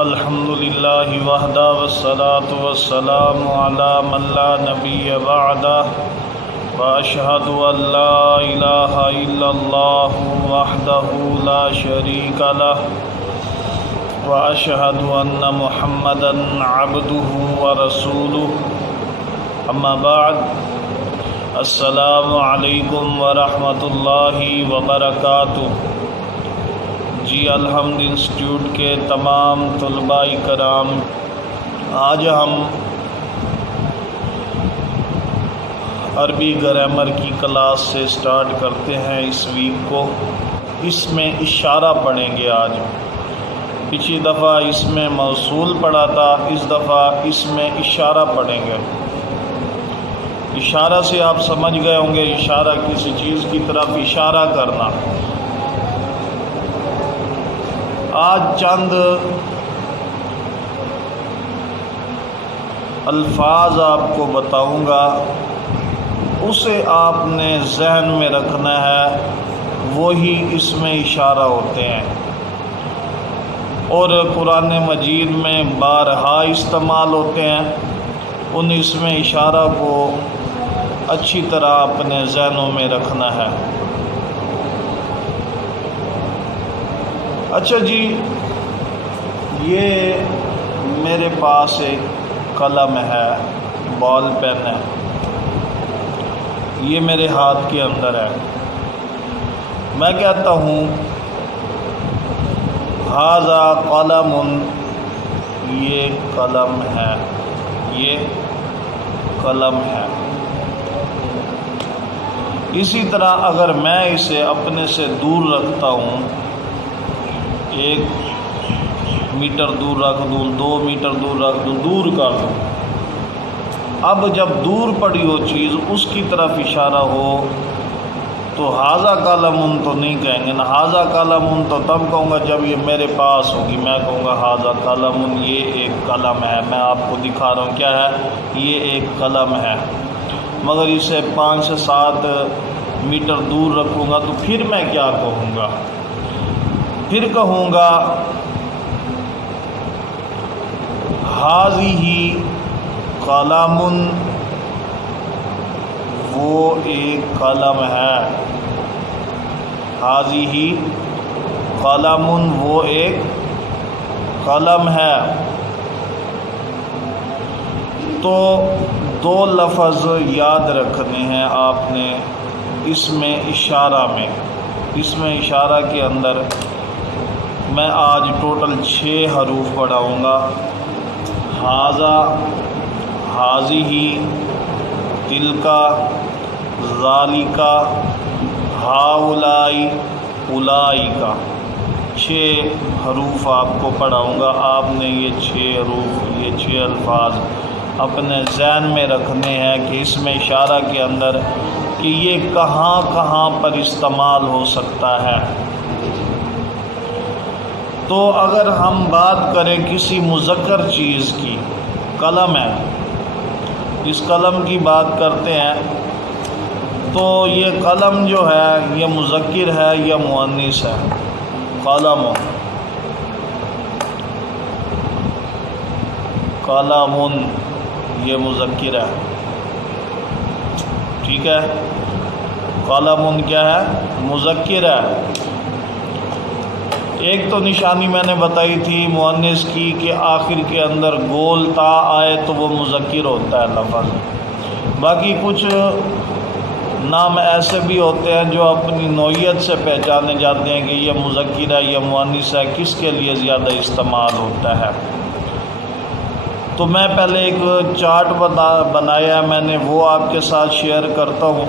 الحمد للہ وحدہ والصلاة والسلام علی من لا نبی بعدہ واشہد ان لا الہ الا اللہ وحدہ لا شریک لہ واشہد ان محمدا عبدہ ورسولہ اما بعد السلام علیکم ورحمۃ اللہ وبرکاتہ۔ جی الحمد انسٹیٹیوٹ کے تمام طلباء کرام، آج ہم عربی گرامر کی کلاس سے سٹارٹ کرتے ہیں اس ویک کو۔ اس میں اشارہ پڑھیں گے آج۔ پچھلی دفعہ اس میں موصول پڑھا تھا، اس دفعہ اس میں اشارہ پڑھیں گے۔ اشارہ سے آپ سمجھ گئے ہوں گے، اشارہ کسی چیز کی طرف اشارہ کرنا۔ آج چند الفاظ آپ کو بتاؤں گا، اسے آپ نے ذہن میں رکھنا ہے، وہی اس میں اشارہ ہوتے ہیں اور قرآن مجید میں بارہا استعمال ہوتے ہیں۔ ان اس میں اشارہ کو اچھی طرح اپنے ذہنوں میں رکھنا ہے۔ اچھا جی، یہ میرے پاس ایک قلم ہے، بال پین ہے، یہ میرے ہاتھ کے اندر ہے۔ میں کہتا ہوں ھذا قلم، یہ قلم ہے، یہ قلم ہے۔ اسی طرح اگر میں اسے اپنے سے دور رکھتا ہوں، 1 میٹر دور رکھ دوں، 2 میٹر دور رکھ دوں، دور کر دوں، اب جب دور پڑی ہو چیز اس کی طرف اشارہ ہو تو ھذا قلم تو نہیں کہیں گے نا، ھذا قلم تو تب کہوں گا جب یہ میرے پاس ہوگی، میں کہوں گا ھذا قلم، یہ ایک قلم ہے۔ میں آپ کو دکھا رہا ہوں کیا ہے، یہ ایک قلم ہے۔ مگر اسے 5 سے 7 میٹر دور رکھوں گا تو پھر میں کیا کہوں گا؟ پھر کہوں گا ھذہ قلم، وہ ایک قلم ہے۔ ھذہ قلم، وہ ایک قلم ہے۔ تو 2 لفظ یاد رکھنے ہیں آپ نے اس میں اشارہ میں۔ اس میں اشارہ کے اندر میں آج ٹوٹل 6 حروف پڑھاؤں گا۔ ھذا، ھذہ، تلک، ذالک، ہؤلاء، اولئک، 6 حروف آپ کو پڑھاؤں گا۔ آپ نے یہ 6 حروف، یہ 6 الفاظ اپنے ذہن میں رکھنے ہیں کہ اس میں اشارہ کے اندر کہ یہ کہاں کہاں پر استعمال ہو سکتا ہے۔ تو اگر ہم بات کریں کسی مذکر چیز کی، قلم ہے، اس قلم کی بات کرتے ہیں، تو یہ قلم جو ہے یہ مذکر ہے یا مؤنث ہے؟ قلم، قلم، یہ مذکر ہے، ٹھیک ہے۔ قلم کیا ہے؟ مذکر ہے۔ ایک تو نشانی میں نے بتائی تھی مؤنث کی کہ آخر کے اندر گول تا آئے تو وہ مذکر ہوتا ہے لفظ۔ باقی کچھ نام ایسے بھی ہوتے ہیں جو اپنی نوعیت سے پہچانے جاتے ہیں کہ یہ مذکر ہے یا مؤنث ہے، کس کے لیے زیادہ استعمال ہوتا ہے۔ تو میں پہلے ایک چارٹ بنایا ہے میں نے، وہ آپ کے ساتھ شیئر کرتا ہوں،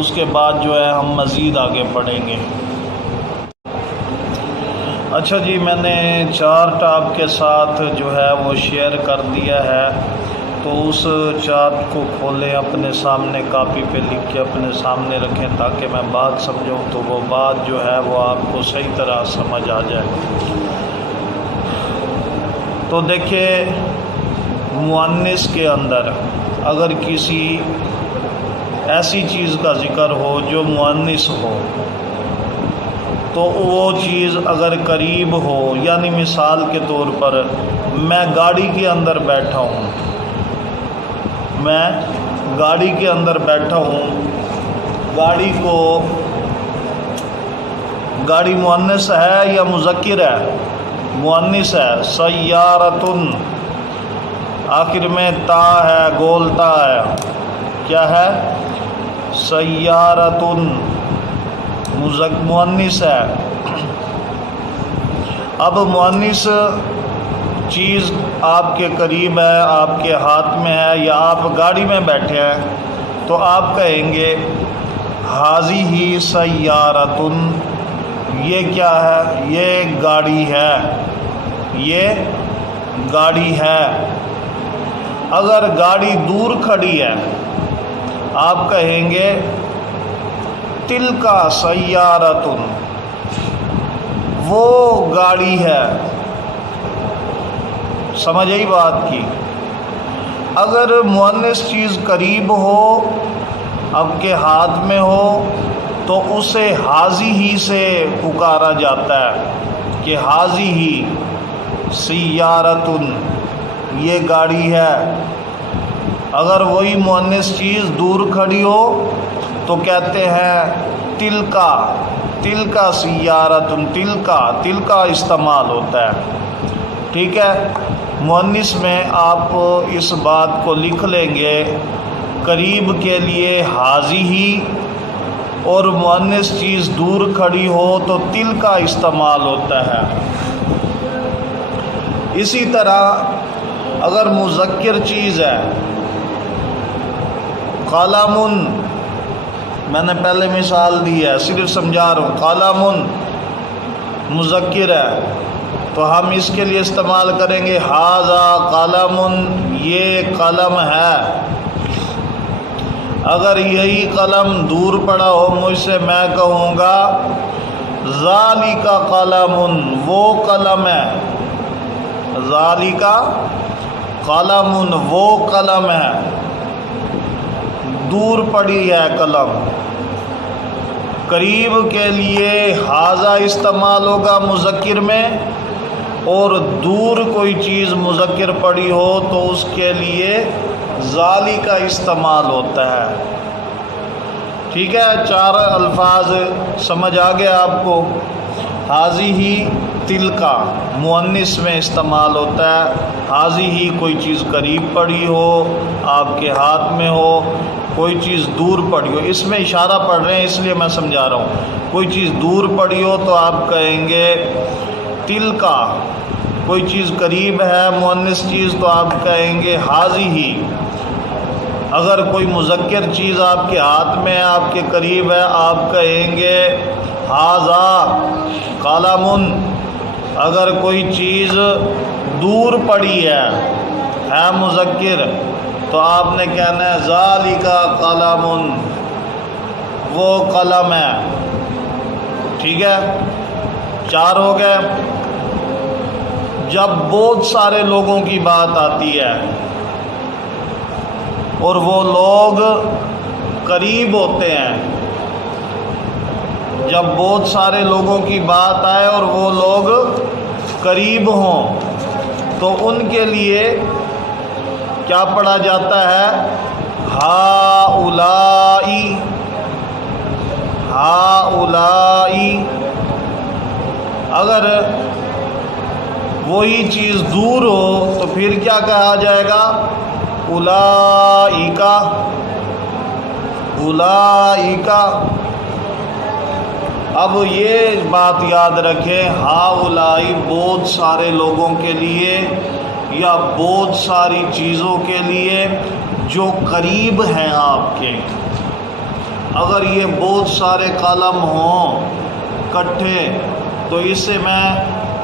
اس کے بعد جو ہے ہم مزید آگے پڑھیں گے۔ اچھا جی، میں نے چارٹ آپ کے ساتھ جو ہے وہ شیئر کر دیا ہے، تو اس چارٹ کو کھولیں، اپنے سامنے کاپی پہ لکھ کے اپنے سامنے رکھیں تاکہ میں بات سمجھوں تو وہ بات جو ہے وہ آپ کو صحیح طرح سمجھ آ جائے۔ تو دیکھیں، مؤنث کے اندر اگر کسی ایسی چیز کا ذکر ہو جو مؤنث ہو، تو وہ چیز اگر قریب ہو، یعنی مثال کے طور پر میں گاڑی کے اندر بیٹھا ہوں، میں گاڑی کے اندر بیٹھا ہوں، گاڑی مؤنث ہے یا مذکر ہے؟ مؤنث ہے۔ سیارتن، آخر میں تا ہے، گول تا ہے، کیا ہے؟ سیارتن، مؤنث ہے۔ اب مؤنث چیز آپ کے قریب ہے، آپ کے ہاتھ میں ہے، یا آپ گاڑی میں بیٹھے ہیں، تو آپ کہیں گے ھذہ سیارتن، یہ کیا ہے؟ یہ گاڑی ہے، یہ گاڑی ہے۔ اگر گاڑی دور کھڑی ہے آپ کہیں گے تلکا سیارتن، وہ گاڑی ہے۔ سمجھ آئی بات کی؟ اگر مؤنث چیز قریب ہو، آپ کے ہاتھ میں ہو، تو اسے ھذہ سے پکارا جاتا ہے کہ ھذہ سیارتن، یہ گاڑی ہے۔ اگر وہی مؤنث چیز دور کھڑی ہو تو کہتے ہیں تلکا سیارتن، تلکا استعمال ہوتا ہے۔ ٹھیک ہے، مؤنث میں آپ اس بات کو لکھ لیں گے، قریب کے لیے ھذہ، اور مؤنث چیز دور کھڑی ہو تو تلکا استعمال ہوتا ہے۔ اسی طرح اگر مذکر چیز ہے، قلم، میں نے پہلے مثال دی ہے، صرف سمجھا رہا ہوں، قلم مذکر ہے تو ہم اس کے لیے استعمال کریں گے ھذا قلم، یہ قلم ہے۔ اگر یہی قلم دور پڑا ہو مجھ سے، میں کہوں گا ذالک قلم، وہ قلم ہے، ذالک قلم، وہ قلم ہے۔ دور پڑی ہے قلم، قریب کے لیے ھذا استعمال ہوگا مذکر میں، اور دور کوئی چیز مذکر پڑی ہو تو اس کے لیے ذالک کا استعمال ہوتا ہے۔ ٹھیک ہے، 4 الفاظ سمجھ آ گیا آپ کو۔ ھذہ تلکا مؤنث میں استعمال ہوتا ہے، ھذہ کوئی چیز قریب پڑی ہو، آپ کے ہاتھ میں ہو، کوئی چیز دور پڑی ہو، اس میں اشارہ پڑھ رہے ہیں اس لیے میں سمجھا رہا ہوں۔ کوئی چیز دور پڑی ہو تو آپ کہیں گے تلکا، کوئی چیز قریب ہے مؤنث چیز تو آپ کہیں گے ھذہ۔ اگر کوئی مذکر چیز آپ کے ہاتھ میں ہے، آپ کے قریب ہے، آپ کہیں گے ھذا قلم۔ اگر کوئی چیز دور پڑی ہے مذکر تو آپ نے کہنا ہے ذالک قلم، وہ قلم ہے۔ ٹھیک ہے، 4 ہو گئے۔ جب بہت سارے لوگوں کی بات آتی ہے اور وہ لوگ قریب ہوتے ہیں، جب بہت سارے لوگوں کی بات آئے اور وہ لوگ قریب ہوں تو ان کے لیے کیا پڑھا جاتا ہے؟ ہؤلائی، ہؤلائی۔ اگر وہی چیز دور ہو تو پھر کیا کہا جائے گا؟ اولئک، اولئک۔ اب یہ بات یاد رکھیں، ہؤلائی بہت سارے لوگوں کے لیے یا بہت ساری چیزوں کے لیے جو قریب ہیں آپ کے۔ اگر یہ بہت سارے قلم ہوں کٹھے تو اسے میں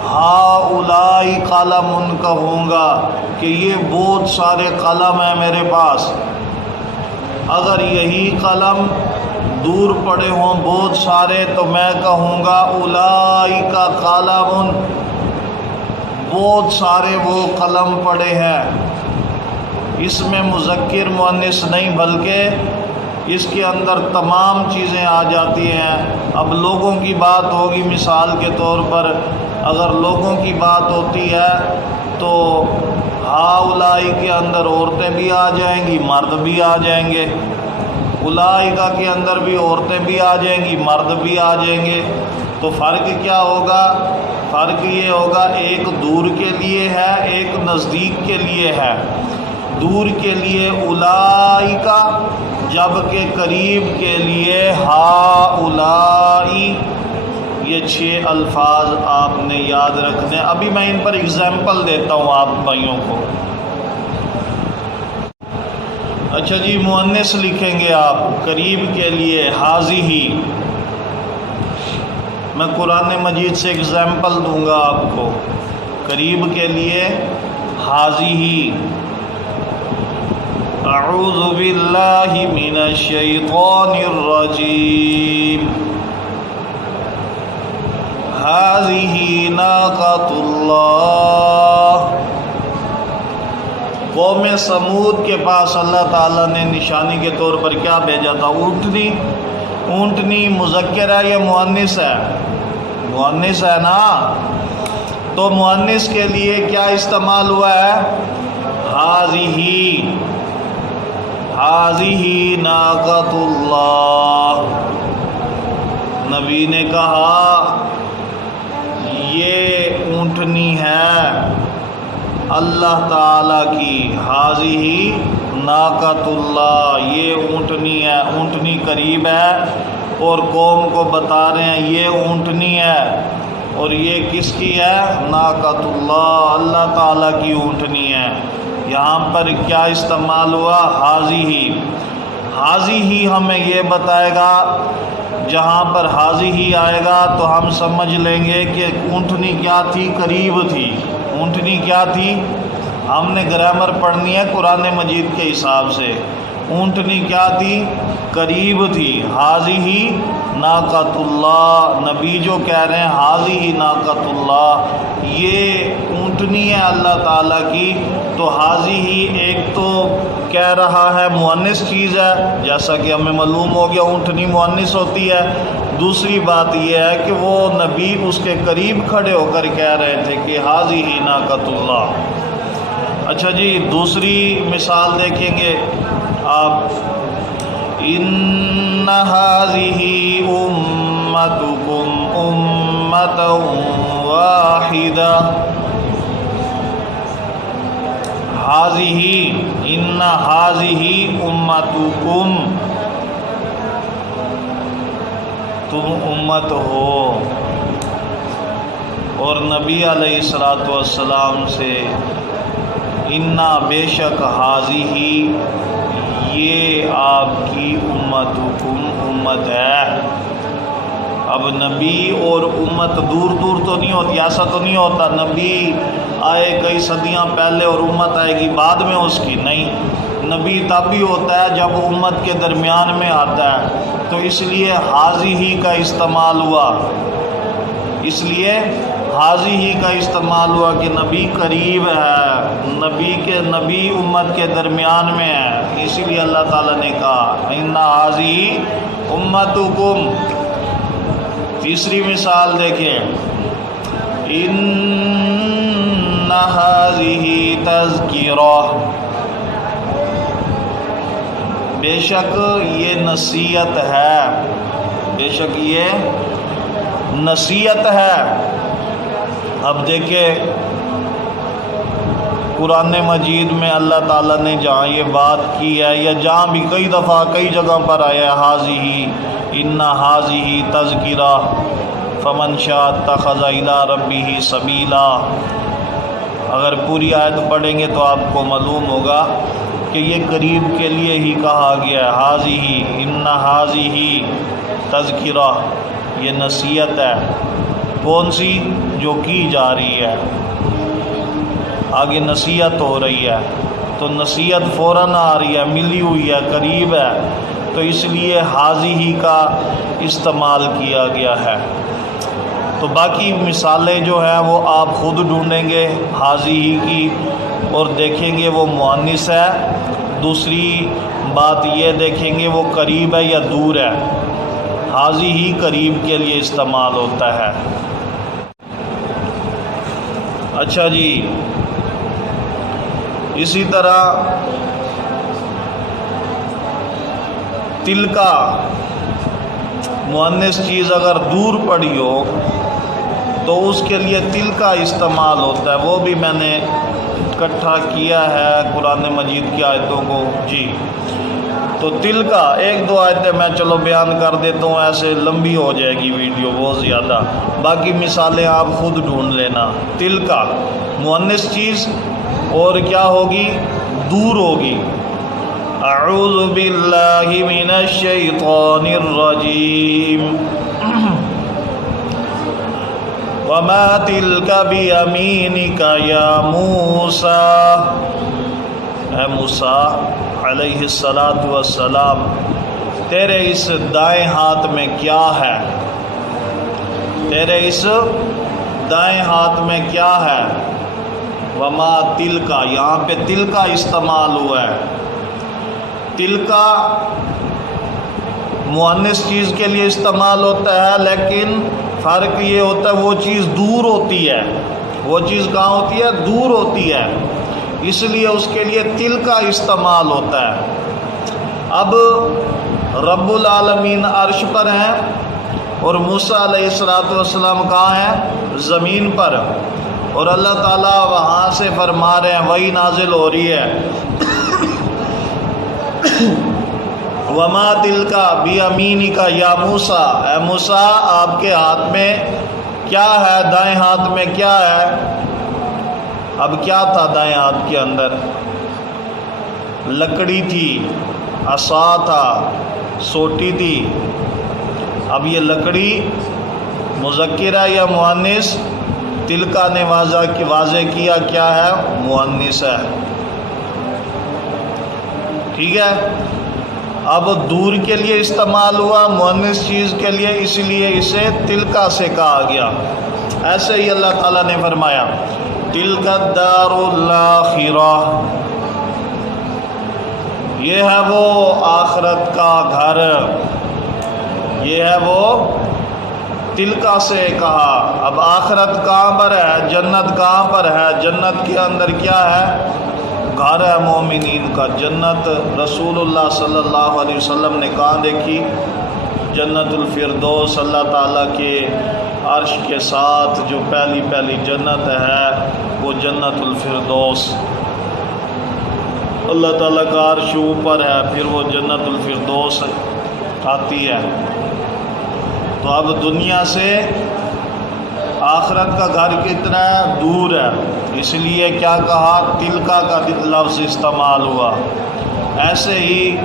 ہؤلائی قلم کہوں گا کہ یہ بہت سارے قلم ہیں میرے پاس۔ اگر یہی قلم دور پڑے ہوں بہت سارے تو میں کہوں گا اولئک قلم، بہت سارے وہ قلم پڑے ہیں۔ اس میں مذکر مؤنث نہیں بلکہ اس کے اندر تمام چیزیں آ جاتی ہیں۔ اب لوگوں کی بات ہوگی، مثال کے طور پر اگر لوگوں کی بات ہوتی ہے تو ہاؤلائی کے اندر عورتیں بھی آ جائیں گی، مرد بھی آ جائیں گے، اولائکا کے اندر بھی عورتیں بھی آ جائیں گی، مرد بھی آ جائیں گے۔ تو فرق کیا ہوگا؟ فرق یہ ہوگا ایک دور کے لیے ہے، ایک نزدیک کے لیے ہے۔ دور کے لیے اولائکا، جبکہ قریب کے لیے ہاؤلائی۔ یہ 6 الفاظ آپ نے یاد رکھنے۔ ابھی میں ان پر اگزامپل دیتا ہوں آپ بھائیوں کو۔ اچھا جی، مؤنث لکھیں گے آپ قریب کے لیے ہازیہی۔ میں قرآن مجید سے اگزامپل دوں گا آپ کو۔ قریب کے لیے ہازیہی۔ اعوذ باللہ من الشیطان الرجیم۔ ہازیہی ناقۃ اللہ۔ قوم سمود کے پاس اللہ تعالیٰ نے نشانی کے طور پر کیا بھیجا تھا؟ اونٹنی۔ اونٹنی مذکر ہے یا مؤنث ہے؟ مؤنث ہے نا۔ تو مؤنث کے لیے کیا استعمال ہوا ہے؟ ہازیہی۔ ہازیہی ناقۃ اللہ۔ نبی نے کہا یہ اونٹنی ہے اللہ تعالیٰ کی۔ ہازیہی ناقۃ اللہ، یہ اونٹنی ہے۔ اونٹنی قریب ہے اور قوم کو بتا رہے ہیں یہ اونٹنی ہے، اور یہ کس کی ہے؟ ناقۃ اللہ، اللہ تعالیٰ کی اونٹنی ہے۔ یہاں پر کیا استعمال ہوا؟ ہازیہی۔ ہازیہی ہمیں یہ بتائے گا، جہاں پر ہازیہی آئے گا تو ہم سمجھ لیں گے کہ اونٹنی کیا تھی؟ قریب تھی۔ اونٹنی کیا تھی؟ ہم نے گرامر پڑھنی ہے قرآن مجید کے حساب سے۔ اونٹنی کیا تھی؟ قریب تھی۔ ہازیہی ناقۃ اللہ، نبی جو کہہ رہے ہیں ہازیہی ناقۃ اللہ، یہ اونٹنی ہے اللہ تعالیٰ کی۔ تو ہازیہی ایک تو کہہ رہا ہے مؤنث چیز ہے، جیسا کہ ہمیں معلوم ہو گیا اونٹنی مؤنث ہوتی ہے۔ دوسری بات یہ ہے کہ وہ نبی اس کے قریب کھڑے ہو کر کہہ رہے تھے کہ ہازیہی ناقۃ اللہ۔ اچھا جی، دوسری مثال دیکھیں گے آپ۔ ان ہازیہی امتکم امۃ واحدہ۔ ہازیہی، ان ہازیہی امتکم، تم امت ہو۔ اور نبی علیہ الصلوۃ والسلام سے انا، بے شک، ہازیہی، یہ آپ کی امتکم، امت ہے۔ اب نبی اور امت دور دور تو نہیں ہوتی، ایسا تو نہیں ہوتا نبی آئے کئی صدیاں پہلے اور امت آئے گی بعد میں اس کی، نہیں۔ نبی تب بھی ہوتا ہے جب امت کے درمیان میں آتا ہے، تو اس لیے ہازیہی کا استعمال ہوا، اس لیے ہازیہی کا استعمال ہوا کہ نبی قریب ہے، نبی امت کے درمیان میں ہے، اسی لیے اللہ تعالیٰ نے کہا ان ہازیہی امتکم۔ تیسری مثال دیکھیں، ان ہازیہی تذکرہ، بے شک یہ نصیحت ہے، بے شک یہ نصیحت ہے۔ اب دیکھیں قرآن مجید میں اللہ تعالیٰ نے جہاں یہ بات کی ہے، یا جہاں بھی کئی دفعہ کئی جگہ پر آیا ہے ہازیہی، ان ہازیہی تذکرہ فمن شاء اتخذ الی ربہ سبیلا۔ اگر پوری آیت پڑھیں گے تو آپ کو معلوم ہوگا کہ یہ قریب کے لیے ہی کہا گیا ہے۔ ہازیہی، ان ہازیہی تذکرہ، یہ نصیحت ہے۔ کون سی؟ جو کی جا رہی ہے، آگے نصیحت ہو رہی ہے، تو نصیحت فوراً آ رہی ہے، ملی ہوئی ہے، قریب ہے، تو اس لیے ہازیہی کا استعمال کیا گیا ہے۔ تو باقی مثالیں جو ہیں وہ آپ خود ڈھونڈیں گے ہازیہی کی، اور دیکھیں گے وہ مؤنث ہے دوسری بات یہ دیکھیں گے وہ قریب ہے یا دور ہے. حاضی ہی قریب کے لیے استعمال ہوتا ہے. اچھا جی، اسی طرح تلکا مؤنث چیز اگر دور پڑی ہو تو اس کے لیے تلکا استعمال ہوتا ہے. وہ بھی میں نے اکٹھا کیا ہے قرآن مجید کی آیتوں کو. جی تو تلکا ایک دو آیتیں میں چلو بیان کر دیتا ہوں، ایسے لمبی ہو جائے گی ویڈیو بہت زیادہ. باقی مثالیں آپ خود ڈھونڈ لینا. تلکا مؤنث چیز اور کیا ہوگی؟ دور ہوگی. اعوذ باللہ من الشیطان الرجیم وما تلک بیمینک یا موسیٰ. اے موسیٰ علیہ السلام، تیرے اس دائیں ہاتھ میں کیا ہے؟ تیرے اس دائیں ہاتھ میں کیا ہے؟ وما تلکا، یہاں پہ تلکا استعمال ہوا ہے. تلکا مؤنث چیز کے لیے استعمال ہوتا ہے، لیکن فرق یہ ہوتا ہے وہ چیز دور ہوتی ہے. وہ چیز کہاں ہوتی ہے؟ دور ہوتی ہے، اس لیے اس کے لیے تلکا استعمال ہوتا ہے. اب رب العالمین عرش پر ہیں اور موسیٰ علیہ السلام کہاں ہیں؟ زمین پر. اور اللہ تعالیٰ وہاں سے فرما رہے ہیں، وہی نازل ہو رہی ہے، وما تلکا بیمینک یا موسیٰ، اے موسیٰ آپ کے ہاتھ میں کیا ہے؟ دائیں ہاتھ میں کیا ہے؟ اب کیا تھا دائیں ہاتھ کے اندر؟ لکڑی تھی، عصا تھا، سوٹی تھی. اب یہ لکڑی مذکر ہے یا مؤنث؟ تلکا نے واضح کیا کیا ہے؟ مؤنث ہے. ٹھیک ہے. اب دور کے لیے استعمال ہوا مؤنث چیز کے لیے، اس لیے اسے تلکا سے کہا گیا. ایسے ہی اللہ تعالیٰ نے فرمایا تلک الدار الاخرہ، یہ ہے وہ آخرت کا گھر. یہ ہے وہ تلکا سے کہا. اب آخرت کہاں پر ہے؟ جنت کہاں پر ہے؟ جنت کے اندر کیا ہے؟ گھر ہے مومنین کا. جنت رسول اللہ صلی اللہ علیہ وسلم نے کہاں دیکھی؟ جنت الفردوس. اللہ تعالیٰ کے عرش کے ساتھ جو پہلی جنت ہے وہ جنت الفردوس. اللہ تعالیٰ کا عرش اوپر ہے، پھر وہ جنت الفردوس آتی ہے. تو اب دنیا سے آخرت کا گھر کتنا ہے؟ دور ہے. اس لیے کیا کہا؟ تلکا کا لفظ استعمال ہوا. ایسے ہی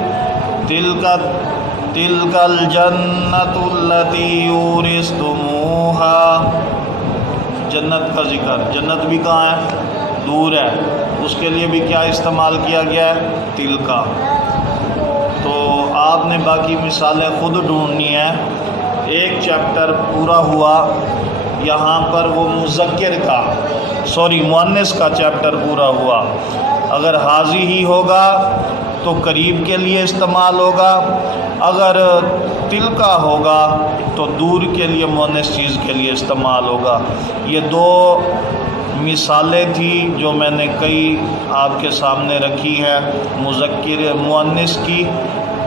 تلک الجنت التی اورثتموہا، جنت کا ذکر. جنت بھی کہاں ہے؟ دور ہے. اس کے لیے بھی کیا استعمال کیا گیا ہے؟ تلکا. تو آپ نے باقی مثالیں خود ڈھونڈنی ہیں. ایک چیپٹر پورا ہوا یہاں پر، وہ مؤنث کا چیپٹر پورا ہوا. اگر حاضی ہی ہوگا تو قریب کے لیے استعمال ہوگا، اگر تلکا ہوگا تو دور کے لیے مؤنث چیز کے لیے استعمال ہوگا. یہ دو مثالیں تھی جو میں نے کئی آپ کے سامنے رکھی ہے، مؤنث کی،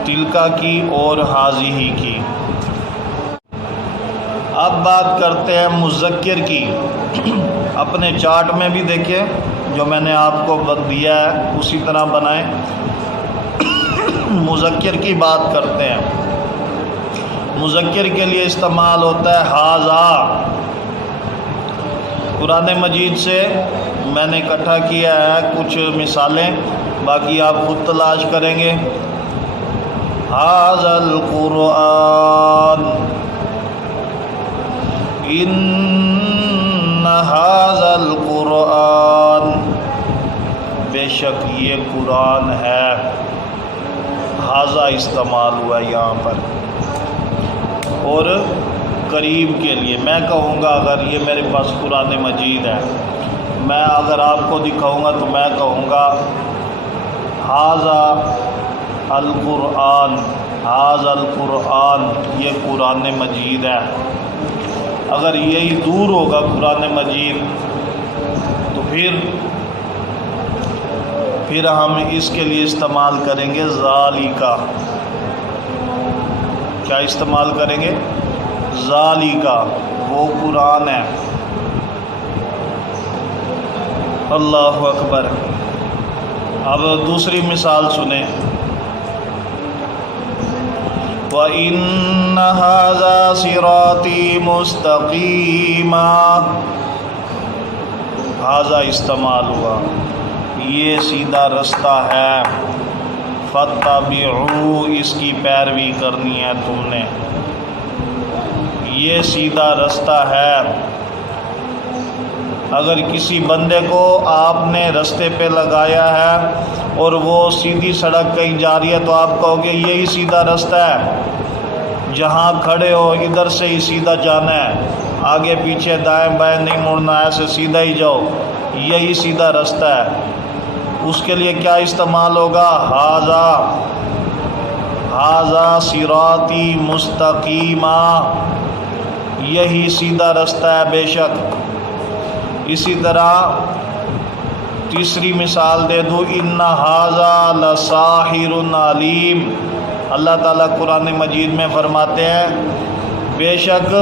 تلکا کی اور حاضی ہی کی. اب بات کرتے ہیں مذکر کی. اپنے چارٹ میں بھی دیکھیں جو میں نے آپ کو دیا ہے اسی طرح بنائیں. مذکر کی بات کرتے ہیں. مذکر کے لیے استعمال ہوتا ہے ھذا. قرآن مجید سے میں نے اکٹھا کیا ہے کچھ مثالیں، باقی آپ خود تلاش کریں گے. ھذا القرآن، ان ھذا القرآن، بے شک یہ قرآن ہے. ھذا استعمال ہوا یہاں پر. اور قریب کے لیے میں کہوں گا، اگر یہ میرے پاس قرآن مجید ہے، میں اگر آپ کو دکھاؤں گا تو میں کہوں گا ھذا القرآن، ھذا القرآن، یہ قرآن مجید ہے۔ اگر یہی دور ہوگا قرآن مجید تو پھر ہم اس کے لیے استعمال کریں گے ذالکا۔ کیا استعمال کریں گے؟ ذالکا، وہ قرآن ہے۔ اللہ اکبر۔ اب دوسری مثال سنیں۔ وَإِنَّ هَذَا صِرَاطِي مُسْتَقِيمًا، ھذا استعمال ہوا، یہ سیدھا رستہ ہے، فَاتَّبِعُوا، اس کی پیروی کرنی ہے تم نے، یہ سیدھا رستہ ہے۔ اگر کسی بندے کو آپ نے رستے پہ لگایا ہے اور وہ سیدھی سڑک کہیں جا رہی ہے تو آپ کہو گے یہی سیدھا رستہ ہے، جہاں کھڑے ہو ادھر سے ہی سیدھا جانا ہے، آگے پیچھے دائیں بائیں نہیں مڑنا، ایسے سیدھا ہی جاؤ، یہی سیدھا رستہ ہے۔ اس کے لیے کیا استعمال ہوگا؟ ھذا صراطی مستقیما، یہی سیدھا رستہ ہے بے شک۔ اسی طرح تیسری مثال دے دوں، ان ھذا لساحر علیم، اللہ تعالیٰ قرآن مجید میں فرماتے ہیں بے شک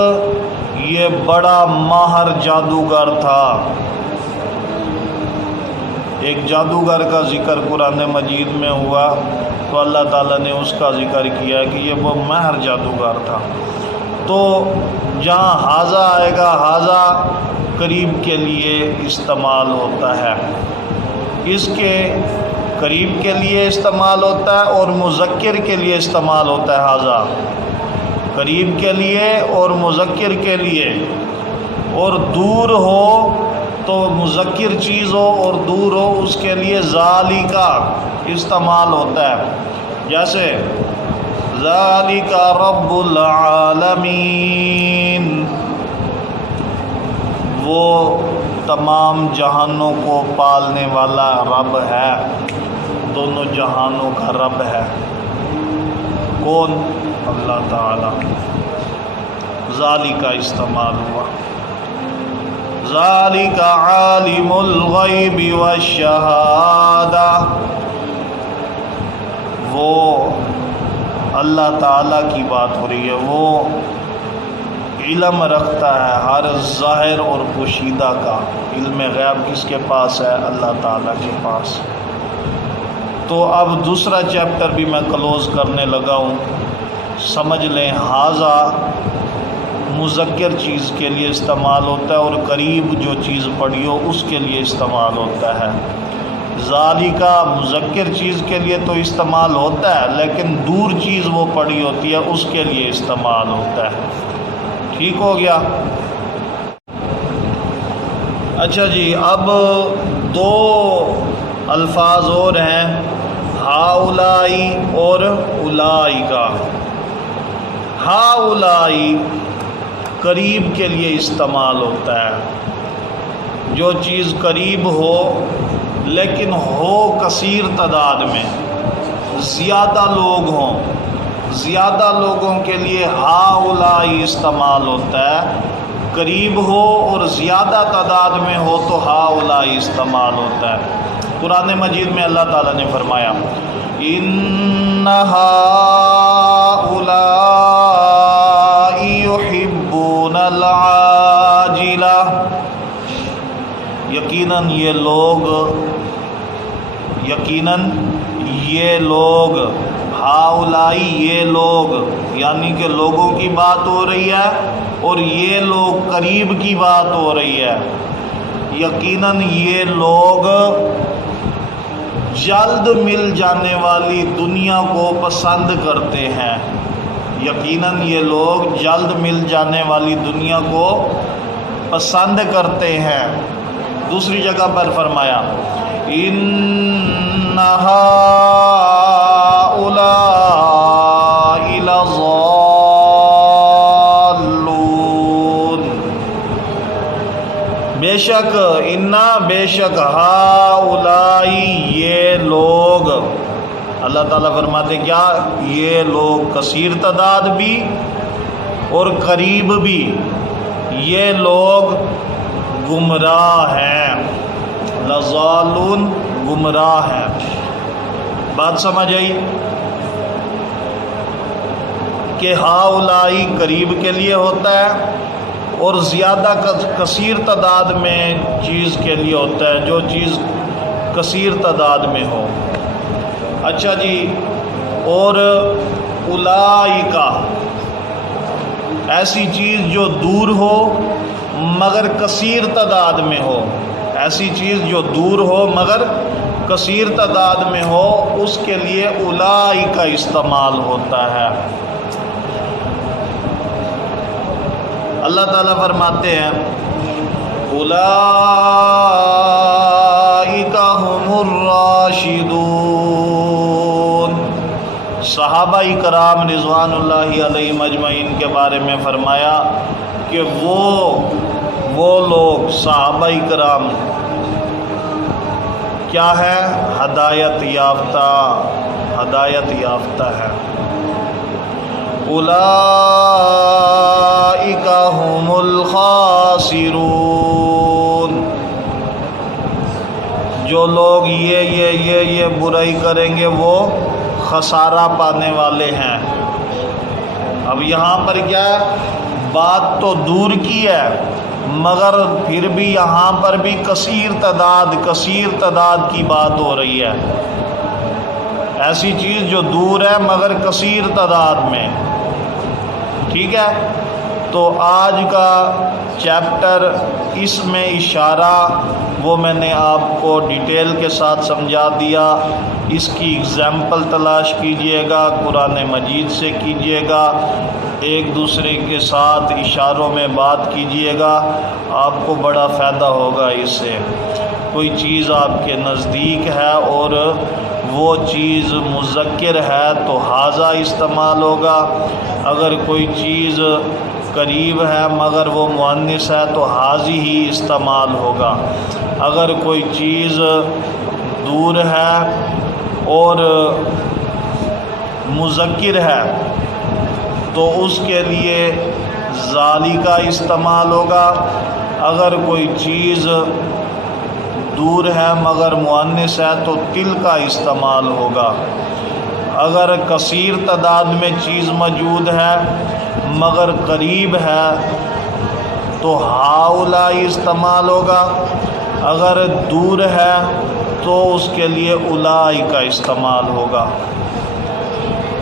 یہ بڑا ماہر جادوگر تھا۔ ایک جادوگر کا ذکر قرآن مجید میں ہوا تو اللہ تعالیٰ نے اس کا ذکر کیا کہ یہ وہ ماہر جادوگر تھا۔ تو جہاں ھذا آئے گا، ھذا قریب کے لیے استعمال ہوتا ہے، اس کے قریب کے لیے استعمال ہوتا ہے اور مذکر کے لیے استعمال ہوتا ہے۔ ھذا قریب کے لیے اور مذکر کے لیے، اور دور ہو تو مذکر چیز ہو اور دور ہو اس کے لیے ذالکا استعمال ہوتا ہے۔ جیسے ذالک رب العالمین، وہ تمام جہانوں کو پالنے والا رب ہے، دونوں جہانوں کا رب ہے۔ کون؟ اللہ تعالی۔ ذالک استعمال ہوا۔ ذالک عالم الغیب والشہادہ، وہ اللہ تعالیٰ کی بات ہو رہی ہے، وہ علم رکھتا ہے ہر ظاہر اور پوشیدہ کا۔ علم غیب کس کے پاس ہے؟ اللہ تعالیٰ کے پاس۔ تو اب دوسرا چیپٹر بھی میں کلوز کرنے لگا ہوں، سمجھ لیں ھذا مذکر چیز کے لیے استعمال ہوتا ہے اور قریب جو چیز پڑھی ہو اس کے لیے استعمال ہوتا ہے۔ ذالکا مذکر چیز کے لیے تو استعمال ہوتا ہے، لیکن دور چیز وہ پڑھی ہوتی ہے اس کے لیے استعمال ہوتا ہے۔ ٹھیک ہو گیا؟ اچھا جی، اب دو الفاظ اور ہیں، ہاؤلائی اور اولائی کا۔ ہاؤلائی قریب کے لیے استعمال ہوتا ہے، جو چیز قریب ہو لیکن ہو کثیر تعداد میں، زیادہ لوگ ہوں، زیادہ لوگوں کے لیے ہاؤلائی استعمال ہوتا ہے۔ قریب ہو اور زیادہ تعداد میں ہو تو ہاؤلائی استعمال ہوتا ہے۔ قرآن مجید میں اللہ تعالیٰ نے فرمایا ان ہؤلاء یحبون العاجلہ، یقیناً یہ لوگ ہاؤلائی یہ لوگ، یعنی کہ لوگوں کی بات ہو رہی ہے اور یہ لوگ قریب کی بات ہو رہی ہے۔ یقیناً یہ لوگ جلد مل جانے والی دنیا کو پسند کرتے ہیں، یقیناً یہ لوگ جلد مل جانے والی دنیا کو پسند کرتے ہیں۔ دوسری جگہ پر فرمایا ان ہؤلاء لضالون، بے شک انا بے شک ہاؤلائی یہ لوگ، اللہ تعالیٰ فرماتے کیا، یہ لوگ کثیر تعداد بھی اور قریب بھی، یہ لوگ گمراہ ہیں، لضالون گمراہ ہیں۔ بات سمجھ آئی کہ ہاؤلائی قریب کے لیے ہوتا ہے اور زیادہ کثیر تعداد میں چیز کے لیے ہوتا ہے، جو چیز کثیر تعداد میں ہو۔ اچھا جی، اور اولائکا ایسی چیز جو دور ہو مگر کثیر تعداد میں ہو، ایسی چیز جو دور ہو مگر کثیر تعداد میں ہو، اس کے لیے اولائکا استعمال ہوتا ہے۔ اللہ تعالیٰ فرماتے ہیں اولئک هم الراشدون۔ صحابہ کرام رضوان اللہ علیہم اجمعین کے بارے میں فرمایا کہ وہ لوگ صحابہ کرام کیا ہے، ہدایت یافتہ ہے۔ اولئک هم الخاسرون، جو لوگ یہ برائی کریں گے وہ خسارہ پانے والے ہیں۔ اب یہاں پر کیا ہے، بات تو دور کی ہے مگر پھر بھی یہاں پر بھی کثیر تعداد کی بات ہو رہی ہے، ایسی چیز جو دور ہے مگر کثیر تعداد میں۔ ٹھیک ہے، تو آج کا چیپٹر اس میں اشارہ وہ میں نے آپ کو ڈیٹیل کے ساتھ سمجھا دیا۔ اس کی اگزامپل تلاش کیجئے گا، قرآن مجید سے کیجئے گا، ایک دوسرے کے ساتھ اشاروں میں بات کیجئے گا، آپ کو بڑا فائدہ ہوگا اس سے۔ کوئی چیز آپ کے نزدیک ہے اور وہ چیز مذکر ہے تو ھذا استعمال ہوگا، اگر کوئی چیز قریب ہے مگر وہ مؤنث ہے تو ھذی ہی استعمال ہوگا، اگر کوئی چیز دور ہے اور مذکر ہے تو اس کے لیے ذالکا استعمال ہوگا، اگر کوئی چیز دور ہے مگر مؤنث ہے تو تلکا استعمال ہوگا، اگر کثیر تعداد میں چیز موجود ہے مگر قریب ہے تو ہاؤلائی استعمال ہوگا، اگر دور ہے تو اس کے لیے اولئک کا استعمال ہوگا۔